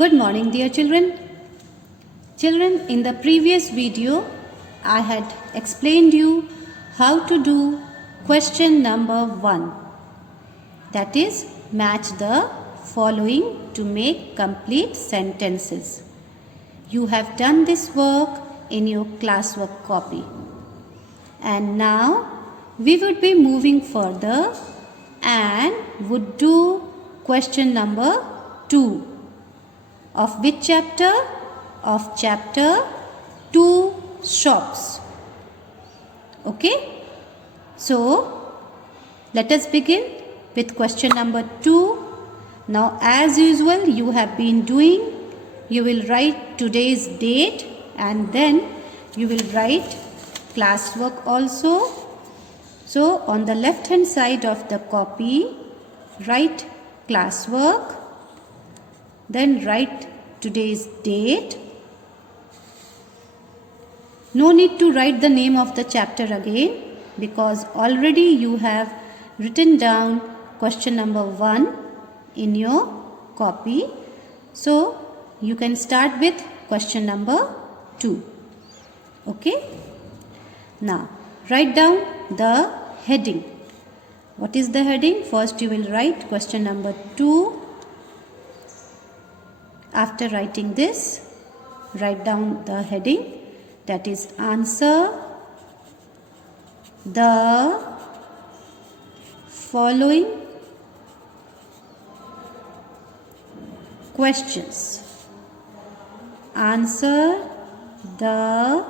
Good morning, dear children. Children, in the previous video, I had explained you how to do question number 1. That is, match the following to make complete sentences. You have done this work in your classwork copy. And now, we would be moving further and would do question number 2. Of which chapter? Of chapter 2 shops. Okay? So, let us begin with question number 2. Now, as usual, you have been doing, you will write today's date and then you will write classwork also. So, on the left hand side of the copy, write classwork. Then write today's date. No need to write the name of the chapter again because already you have written down question number 1 in your copy. So, you can start with question number 2. Okay? Now, write down the heading. What is the heading? First you will write question number 2. After writing this, write down the heading, that is answer the following questions. Answer the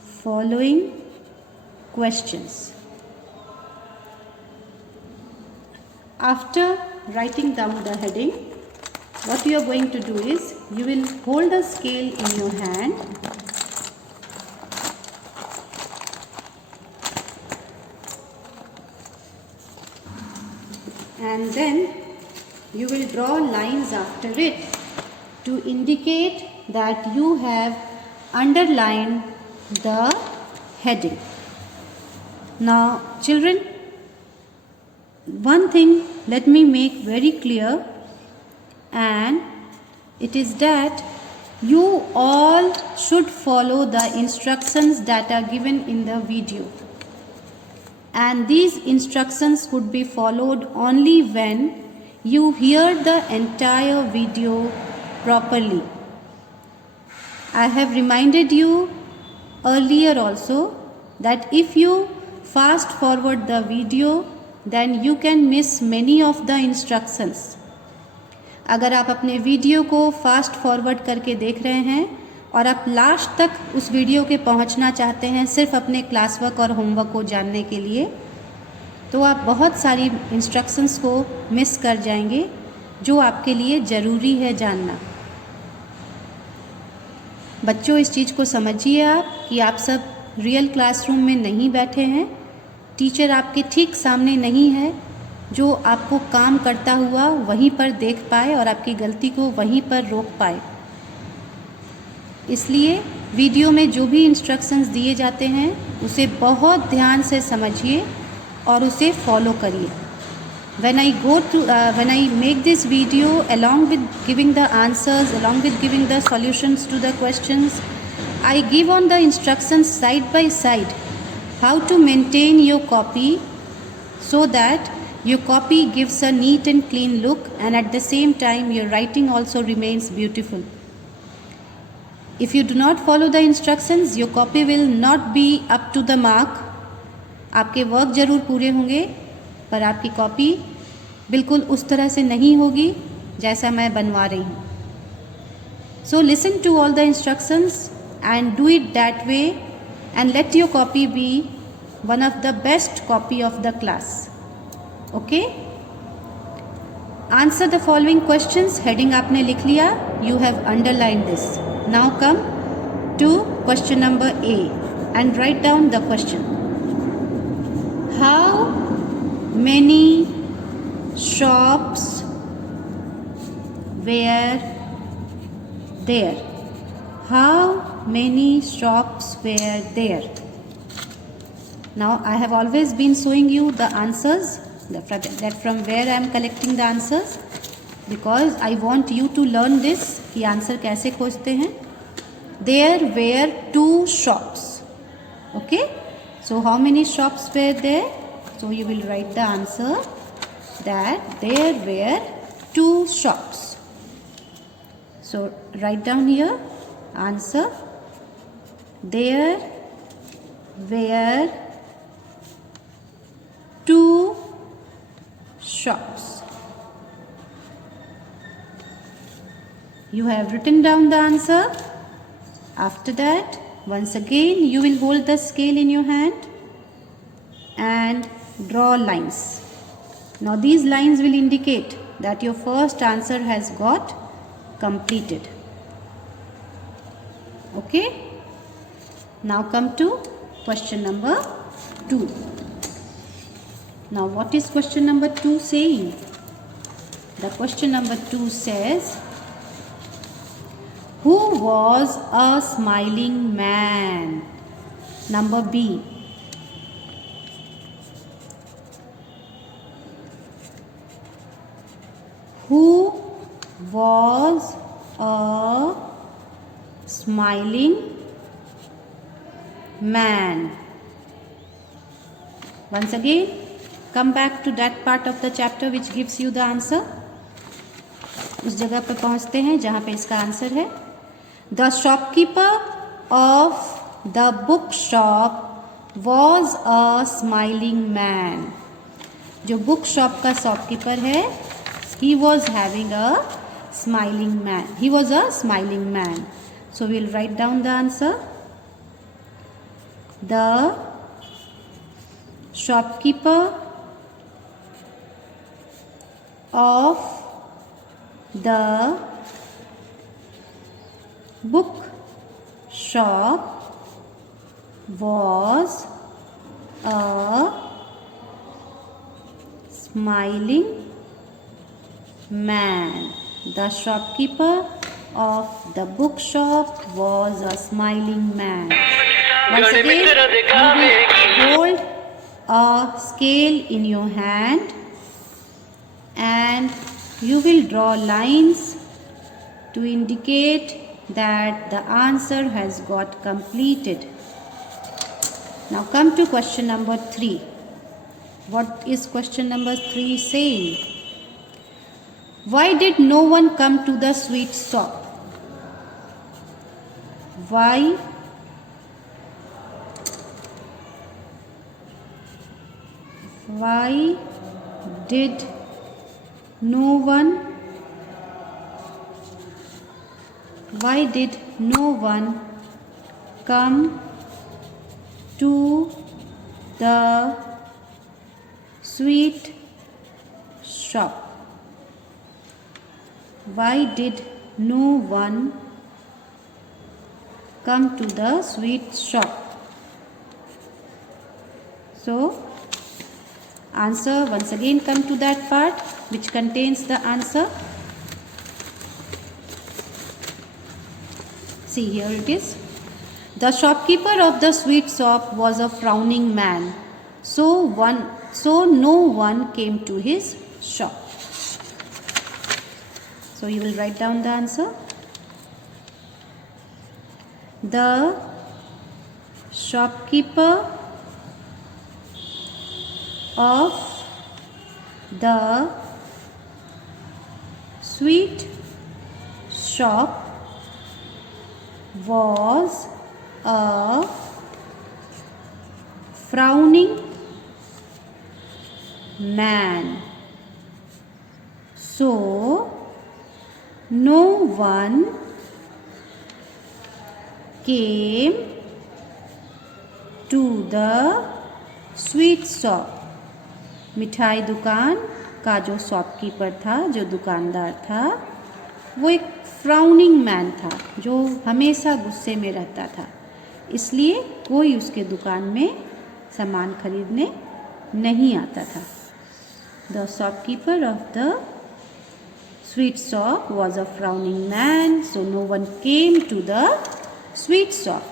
following questions. After writing down the heading, what you are going to do is, you will hold a scale in your hand and then you will draw lines after it to indicate that you have underlined the heading. Now, children, one thing let me make very clear, and it is that you all should follow the instructions that are given in the video, and these instructions could be followed only when you hear the entire video properly. I have reminded you earlier also that if you fast forward the video, then you can miss many of the instructions. अगर आप अपने video को fast forward करके देख रहे हैं और आप लास्ट तक उस वीडियो के पहुंचना चाहते हैं सिर्फ अपने क्लास वर्क और होमवर्क को जानने के लिए, तो आप बहुत सारी इंस्ट्रक्शंस को मिस कर जाएंगे जो आपके लिए ज़रूरी है जानना। बच्चों, इस चीज़ को समझिए आप कि आप सब रियल क्लासरूम में नहीं बैठे हैं, टीचर आपके ठीक सामने नहीं है जो आपको काम करता हुआ वहीं पर देख पाए और आपकी गलती को वहीं पर रोक पाए। इसलिए वीडियो में जो भी इंस्ट्रक्शंस दिए जाते हैं उसे बहुत ध्यान से समझिए और उसे फॉलो करिए। When I make this video along with giving the answers, along with giving the solutions to the questions, I give on the instructions side by side how to maintain your copy so that your copy gives a neat and clean look, and at the same time your writing also remains beautiful. If you do not follow the instructions, your copy will not be up to the mark. आपके work ज़रूर पूरे होंगे पर आपकी copy बिल्कुल उस तरह से नहीं होगी जैसा मैं बनवा रही हूँ. So listen to all the instructions and do it that way, and let your copy be one of the best copy of the class. Okay? Answer the following questions. Heading आपने लिख लिया. You have underlined this. Now come to question number A and write down the question. How many shops were there? How many shops were there? Now I have always been showing you the answers, that from where I am collecting the answers. because I want you to learn this कि answer कैसे खोजते हैं. There were 2 shops. Okay, so how many shops were there? So you will write the answer that there were 2 shops. So write down here answer. There were 2 shops. You have written down the answer. After that, once again you will hold the scale in your hand and draw lines. Now these lines will indicate that your first answer has got completed. Okay? Now come to question number 2. Now what is question number 2 saying? The question number 2 says, who was a smiling man? Number B. Who was a smiling man? Once again, come back to that part of the chapter which gives you the answer. उस जगह पर पहुंचते हैं जहां पे इसका answer है. The shopkeeper of the bookshop was a smiling man. जो बुक शॉप का शॉपकीपर है, he was having a smiling man. He was a smiling man. So we'll write down the answer. The shopkeeper of the book shop was a smiling man. The shopkeeper of the bookshop was a smiling man. Once again, you will hold a scale in your hand and you will draw lines to indicate that the answer has got completed. Now come to question number 3. What is question number 3 saying? Why did no one come to the sweet shop? Why did no one come to the sweet shop? Why did no one come to the sweet shop? So answer, once again come to that part which contains the answer. See, here it is. The shopkeeper of the sweet shop was a frowning man, so no one came to his shop. So you will write down the answer. The shopkeeper of the sweet shop was a frowning man, so no one came to the sweet shop. मिठाई दुकान का जो shopkeeper था, जो दुकानदार था, वो एक फ्राउनिंग मैन था जो हमेशा गुस्से में रहता था, इसलिए कोई उसके दुकान में सामान खरीदने नहीं आता था. The shopkeeper of the sweet shop was a frowning man, so no one came to the sweet shop.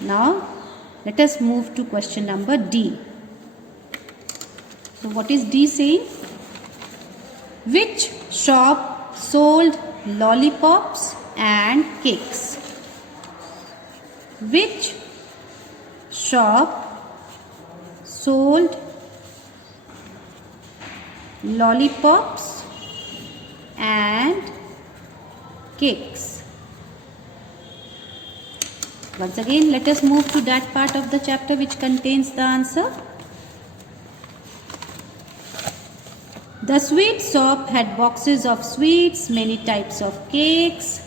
Now let us move to question number D. So what is D saying? Which shop sold lollipops and cakes? Which shop sold lollipops and cakes? Once again, let us move to that part of the chapter which contains the answer. The sweet shop had boxes of sweets, many types of cakes,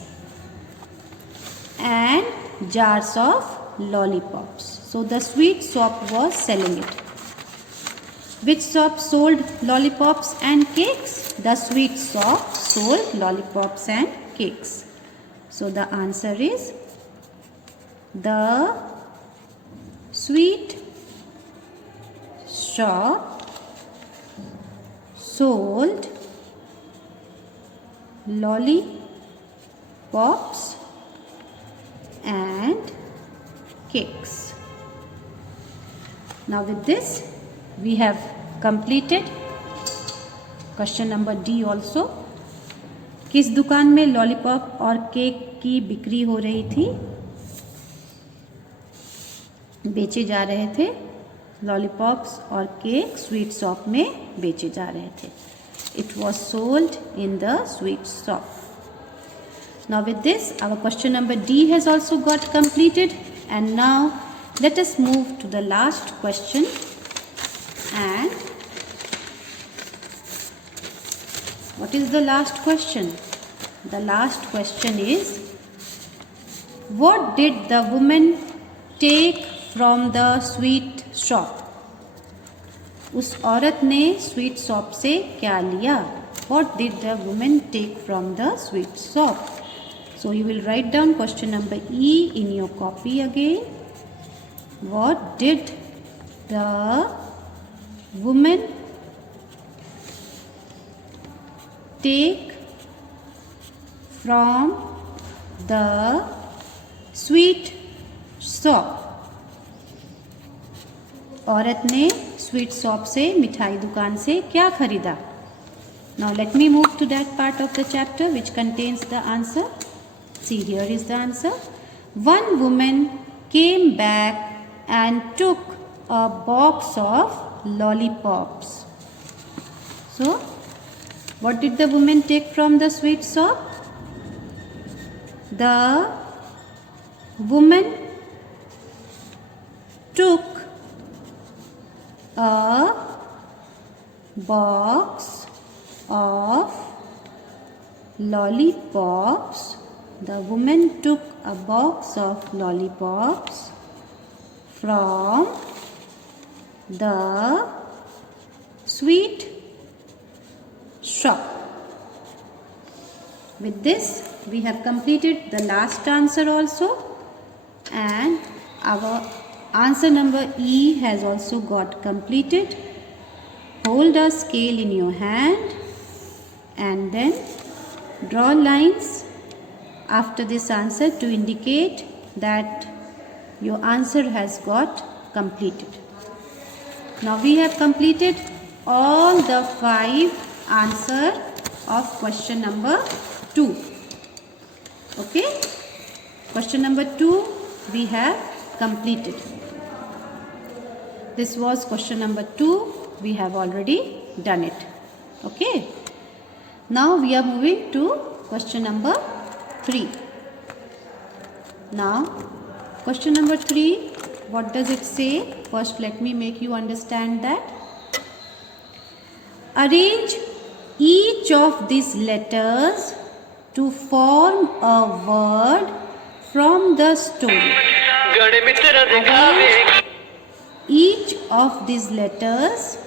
and jars of lollipops. So the sweet shop was selling it. Which shop sold lollipops and cakes? The sweet shop sold lollipops and cakes. So the answer is the sweet shop sold lollipops and cakes. Now with this we have completed question number D also. किस दुकान में lollipop और cake की बिक्री हो रही थी? बेचे जा रहे थे लॉलीपॉप्स और केक स्वीट शॉप में बेचे जा रहे थे. It was sold in the sweet shop. Now with this our question number D has also got completed, and now let us move to the last question. And what is the last question? The last question is, what did the woman take from the sweet shop? उस औरत ने sweet shop से क्या लिया? What did the woman take from the sweet shop? So you will write down question number E in your copy again. What did the woman take from the sweet shop? औरत ने sweet shop से मिठाई दुकान से क्या खरीदा? Now let me move to that part of the chapter which contains the answer. See, here is the answer. One woman came back and took a box of lollipops. So, what did the woman take from the sweet shop? The woman took a box of lollipops. The woman took a box of lollipops from the sweet shop. With this, we have completed the last answer also, and our answer number E has also got completed. Hold a scale in your hand and then draw lines after this answer to indicate that your answer has got completed. Now we have completed all the 5 answers of question number 2. Okay, question number 2 we have completed. This was question number 2. We have already done it. Okay. Now we are moving to question number 3. Now, question number 3, what does it say? First, let me make you understand that. Arrange each of these letters to form a word from the story. Arrange each of these letters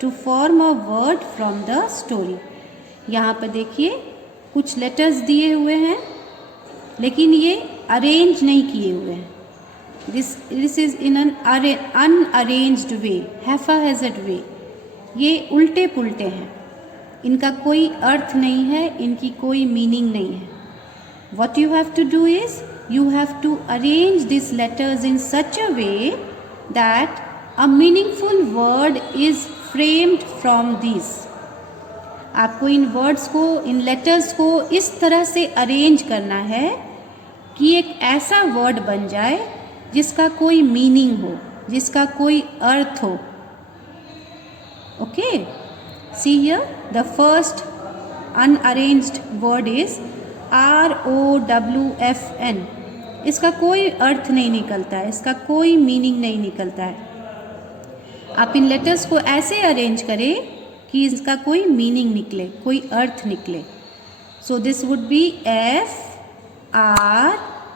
to form a word from the story. यहाँ पर देखिए कुछ letters दिए हुए हैं लेकिन ये arrange नहीं किए हुए हैं. दिस इज इन एन अनअरेंज्ड वे, हैफाहेज़र्ड वे. ये उल्टे पुल्टे हैं, इनका कोई अर्थ नहीं है, इनकी कोई मीनिंग नहीं है. What you have to do is you have to arrange these letters in such a way that a meaningful word is framed from these. आपको इन वर्ड्स को, इन लेटर्स को इस तरह से अरेंज करना है कि एक ऐसा वर्ड बन जाए जिसका कोई मीनिंग हो, जिसका कोई अर्थ हो. Okay, see here the first unarranged word is ROWFN. इसका कोई अर्थ नहीं निकलता है, इसका कोई मीनिंग नहीं निकलता है. आप इन लेटर्स को ऐसे अरेंज करें कि इसका कोई मीनिंग निकले, कोई अर्थ निकले. So this would be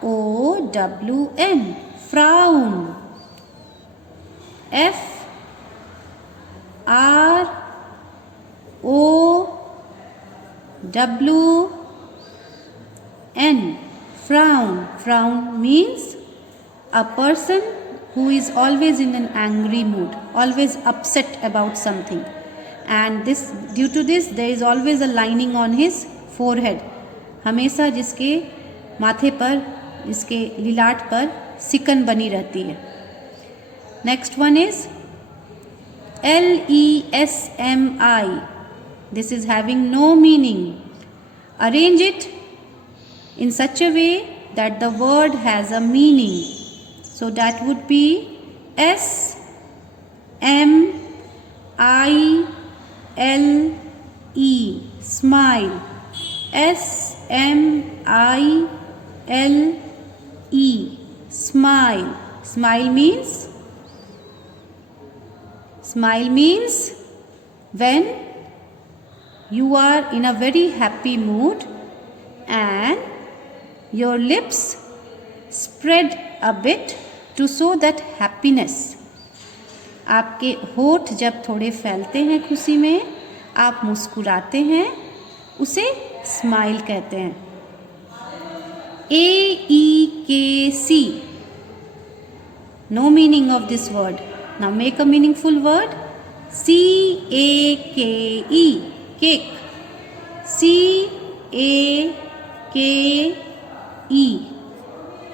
FROWN, frown. FROWN, frown. Frown means a person who is always in an angry mood, always upset about something, and this, due to this, there is always a lining on his forehead. हमेशा जिसके माथे पर, जिसके लिलाट पर सिकन बनी रहती है. Next one is LESMI. This is having no meaning. Arrange it in such a way that the word has a meaning. So that would be SMILE, smile. SMILE, smile. Smile means when you are in a very happy mood and your lips spread a bit to show that happiness. आपके होठ जब थोड़े फैलते हैं खुशी में, आप मुस्कुराते हैं, उसे स्माइल कहते हैं. AEKC, no meaning of this word. Now make a meaningful word. CAKE, cake. CAKE,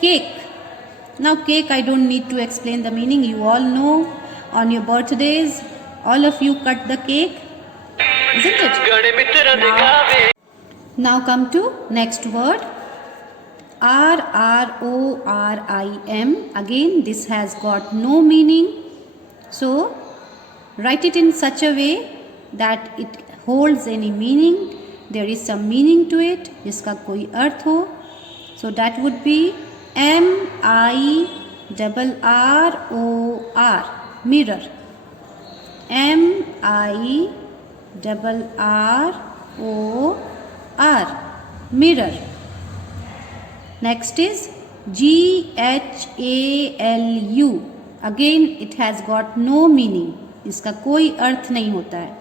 cake. Now cake, I don't need to explain the meaning. You all know, on your birthdays, all of you cut the cake, isn't it? Now come to next word. RRORIM. Again, this has got no meaning. So write it in such a way that it holds any meaning. There is some meaning to it, जिसका कोई अर्थ हो. So that would be MIRROR, mirror. MIRROR, mirror. Next is GHALU. Again, it has got no meaning. इसका कोई अर्थ नहीं होता है.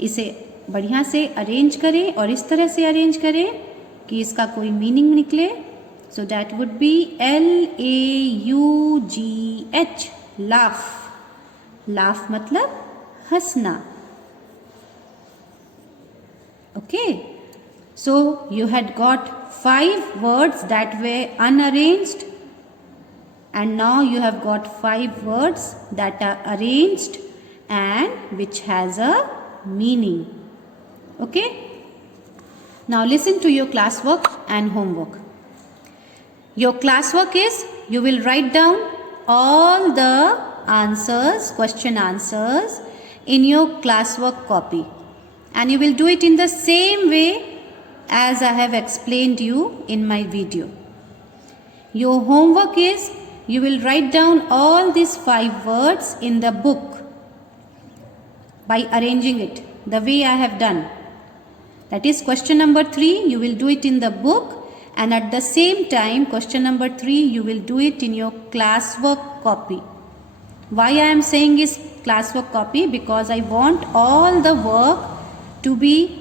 इसे बढ़िया से अरेंज करें और इस तरह से अरेंज करें कि इसका कोई मीनिंग निकले. So that would be LAUGH, laugh. Laugh मतलब हंसना. Okay. So you had got 5 words that were unarranged, and now you have got 5 words that are arranged and which has a meaning. Okay. Now listen to your classwork and homework. Your classwork is, you will write down all the answers, question answers in your classwork copy, and you will do it in the same way as I have explained you in my video. Your homework is, you will write down all these 5 words in the book by arranging it the way I have done. That is question number 3, you will do it in the book, and at the same time question number 3 you will do it in your classwork copy. Why I am saying is classwork copy? Because I want all the work to be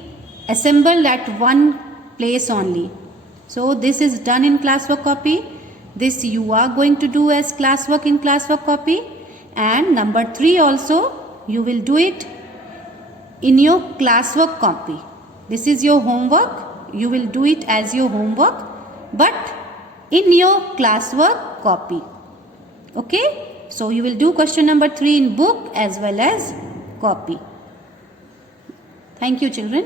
assembled at one place only. So this is done in classwork copy. This you are going to do as classwork in classwork copy, and number 3 also you will do it in your classwork copy. This is your homework. You will do it as your homework, but in your classwork copy. Okay. So you will do question number 3 in book as well as copy. Thank you, children.